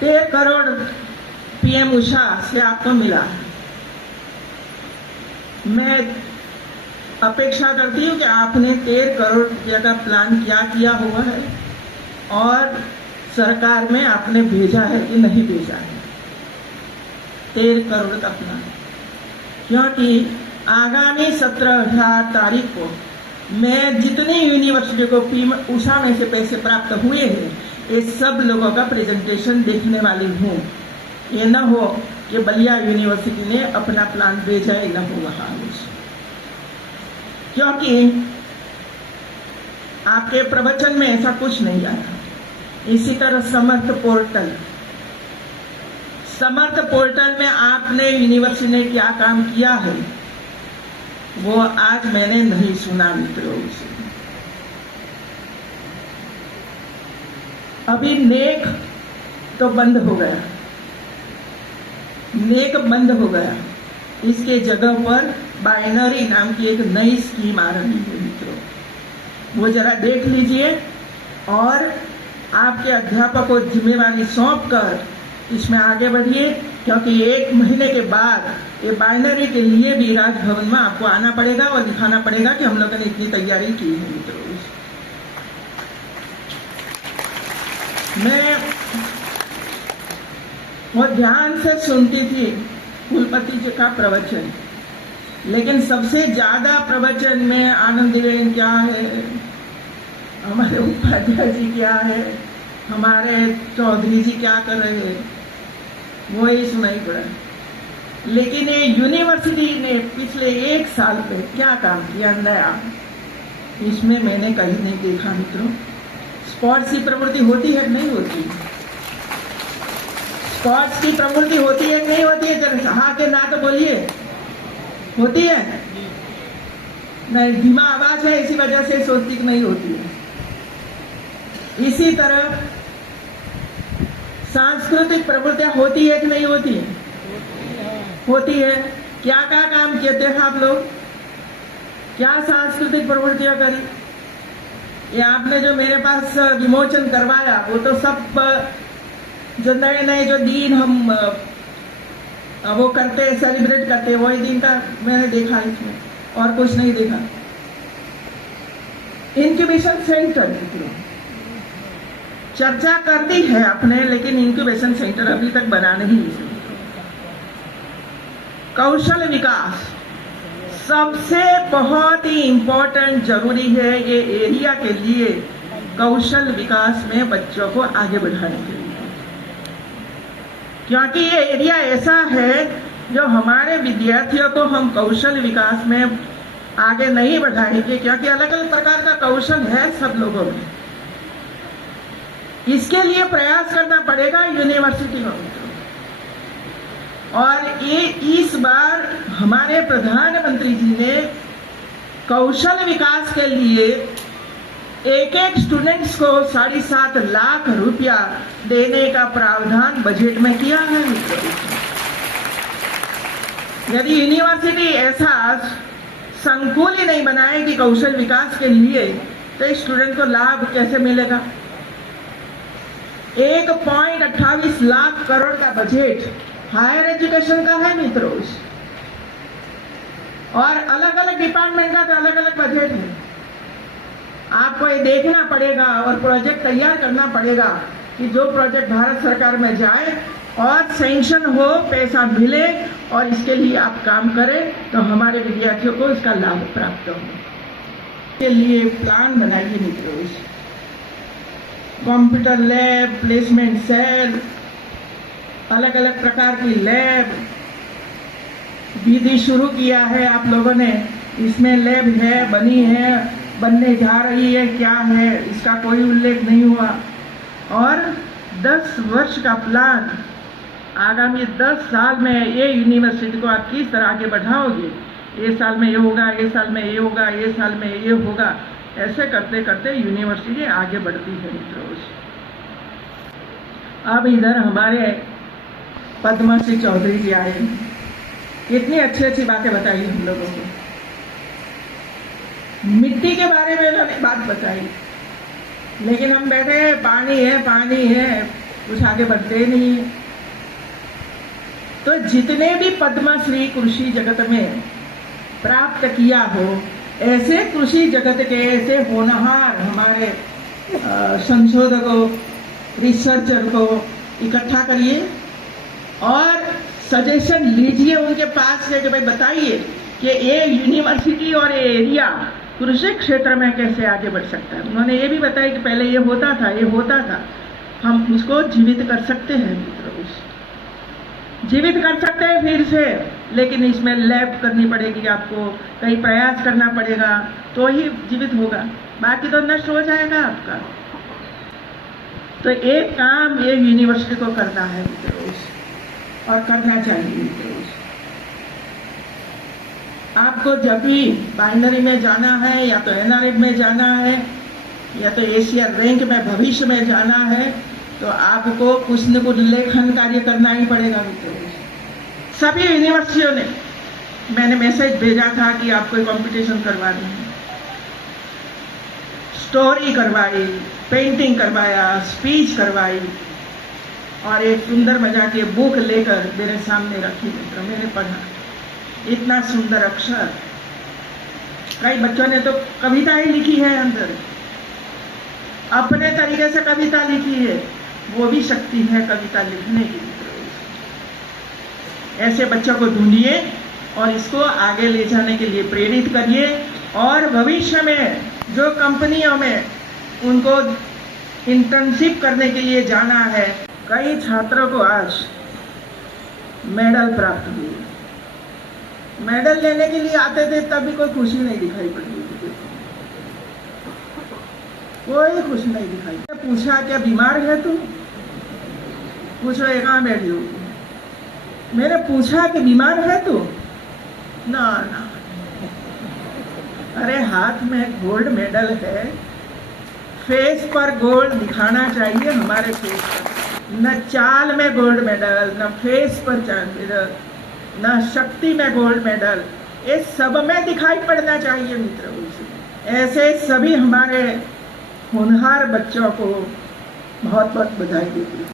13 crore PM Usha से आपको मिला है। मैं अपेक्षा करती हूँ कि आपने 13 करोड़ रुपये का प्लान क्या किया हुआ है और सरकार में आपने भेजा है कि नहीं भेजा है 13 करोड़ का प्लान, क्योंकि आगामी 17-18 तारीख को मैं जितनी यूनिवर्सिटी को पीएम उषा में से पैसे प्राप्त हुए हैं ये सब लोगों का प्रेजेंटेशन देखने वाली हूँ। ये न हो कि बलिया यूनिवर्सिटी ने अपना प्लान भेजा है, न हो वहाँ, क्योंकि आपके प्रवचन में ऐसा कुछ नहीं आया। इसी तरह समर्थ पोर्टल में आपने यूनिवर्सिटी ने क्या काम किया है वो आज मैंने नहीं सुना मित्रों से। अभी नेक तो बंद हो गया, इसके जगह पर बाइनरी नाम की एक नई स्कीम आ रही है मित्रों, वो जरा देख लीजिए और आपके अध्यापक को जिम्मेवारी सौंप कर इसमें आगे बढ़िए, क्योंकि 1 महीने के बाद ये बाइनरी के लिए भी राजभवन में आपको आना पड़ेगा और दिखाना पड़ेगा कि हम लोगों ने इतनी तैयारी की है मित्रों। मैं बहुत ध्यान से सुनती थी कुलपति जी का प्रवचन, लेकिन सबसे ज्यादा प्रवचन में आनंदीबेन क्या है, हमारे उपाध्याय जी क्या है, हमारे चौधरी जी क्या कर रहे हैं, वो ही सुनाई पड़ा। लेकिन ये यूनिवर्सिटी ने पिछले 1 साल में क्या काम किया नया, इसमें मैंने कहीं नहीं देखा मित्रों। स्पोर्ट्स की प्रवृत्ति होती है नहीं होती? स्पोर्ट्स की प्रवृत्ति होती है नहीं होती है? जरा हाँ के ना तो बोलिए, होती है? नहीं, धीमा आवाज है इसी वजह से सोचती कि नहीं होती है। इसी तरह सांस्कृतिक प्रवृत्तियां होती है कि नहीं होती है? होती है। क्या क्या काम किए थे आप लोग? क्या सांस्कृतिक प्रवृत्तियां करी? ये आपने जो मेरे पास विमोचन करवाया वो तो सब जो नए नए जो दिन हम वो करते सेलिब्रेट करते वही दिन का मैंने देखा, इसमें और कुछ नहीं देखा। इंक्यूबेशन सेंटर चर्चा कर दी है आपने, लेकिन इंक्यूबेशन सेंटर अभी तक बना नहीं। कौशल विकास सबसे बहुत ही इम्पोर्टेंट जरूरी है ये एरिया के लिए, कौशल विकास में बच्चों को आगे बढ़ाने के लिए, क्योंकि ये एरिया ऐसा है जो हमारे विद्यार्थियों को हम कौशल विकास में आगे नहीं बढ़ाएंगे, क्योंकि अलग अलग प्रकार का कौशल है सब लोगों में। इसके लिए प्रयास करना पड़ेगा यूनिवर्सिटी में। और ये इस बार हमारे प्रधानमंत्री जी ने कौशल विकास के लिए एक स्टूडेंट्स को 7.5 लाख रुपया देने का प्रावधान बजट में किया है। यदि यूनिवर्सिटी ऐसा संकुल ही नहीं बनाएगी कौशल विकास के लिए तो स्टूडेंट को लाभ कैसे मिलेगा? 1.28 लाख करोड़ का बजट हायर एजुकेशन का है मित्रों, और अलग अलग डिपार्टमेंट का तो अलग अलग बजट है। आपको ये देखना पड़ेगा और प्रोजेक्ट तैयार करना पड़ेगा कि जो प्रोजेक्ट भारत सरकार में जाए और सैंक्शन हो, पैसा मिले और इसके लिए आप काम करें तो हमारे विद्यार्थियों को इसका लाभ प्राप्त हो। के लिए प्लान बनाइए मित्रों, कंप्यूटर लैब, प्लेसमेंट सेल, अलग अलग प्रकार की लैब विधि शुरू किया है आप लोगों ने। इसमें लैब है, बनी है, बनने जा रही है, क्या है इसका कोई उल्लेख नहीं हुआ। और 10 वर्ष का प्लान, आगामी 10 साल में ये यूनिवर्सिटी को आप किस तरह आगे बढ़ाओगे, ये साल में ये होगा, ये साल में ये होगा, ये साल में ये होगा, ऐसे करते करते यूनिवर्सिटी आगे बढ़ती है मित्रों। अब इधर हमारे पद्मश्री चौधरी जी आए, कितनी अच्छी अच्छी बातें बताई हम लोगों को। मिट्टी के बारे में उन्होंने बात बताई, लेकिन हम बैठे पानी है पानी है, कुछ आगे बढ़ते ही नहीं है। तो जितने भी पद्मश्री कृषि जगत में प्राप्त किया हो, ऐसे कृषि जगत के ऐसे होनहार हमारे संशोधकों, रिसर्चर को इकट्ठा करिए और सजेशन लीजिए उनके पास से कि भाई बताइए कि ये यूनिवर्सिटी और ये एरिया कृषि क्षेत्र में कैसे आगे बढ़ सकता है। उन्होंने ये भी बताया कि पहले ये होता था, हम उसको जीवित कर सकते हैं मित्रों, जीवित कर सकते हैं फिर से, लेकिन इसमें लैब करनी पड़ेगी, आपको कई प्रयास करना पड़ेगा तो ही जीवित होगा, बाकी तो नष्ट हो जाएगा आपका। तो एक काम ये यूनिवर्सिटी को करना है मित्रों, और करना चाहिए मित्रों। आपको जब भी बाइनरी में जाना है या तो एनआरएफ में जाना है या तो एशिया रैंक में भविष्य में जाना है, तो आपको कुछ न कुछ लेखन कार्य करना ही पड़ेगा मित्रों। सभी यूनिवर्सिटियों ने मैंने मैसेज भेजा था कि आप कोई कंपटीशन करवा दें, स्टोरी करवाई, पेंटिंग करवाया, स्पीच करवाई और एक सुंदर मजा के बुक लेकर मेरे सामने रखी मित्र, मैंने पढ़ा, इतना सुंदर अक्षर। कई बच्चों ने तो कविताएं लिखी है अंदर, अपने तरीके से कविता लिखी है, वो भी शक्ति है कविता लिखने की। ऐसे बच्चों को ढूंढिए और इसको आगे ले जाने के लिए प्रेरित करिए, और भविष्य में जो कंपनियों में उनको इंटर्नशिप करने के लिए जाना है, कई छात्रों को आज मेडल प्राप्त हुए। मेडल लेने के लिए आते थे तब भी कोई खुशी नहीं दिखाई पड़ती थी, कोई खुशी नहीं दिखाई। पूछा क्या बीमार है तू, पूछो एक कहाँ बैठी हो, मैंने पूछा कि बीमार है तू, ना ना, अरे हाथ में गोल्ड मेडल है, फेस पर गोल्ड दिखाना चाहिए हमारे फेस पर, न चाल में गोल्ड मेडल, न फेस पर मेडल, न शक्ति में गोल्ड मेडल, ये सब में दिखाई पड़ना चाहिए मित्रों। ऐसे सभी हमारे होनहार बच्चों को बहुत बहुत बधाई देती हूँ।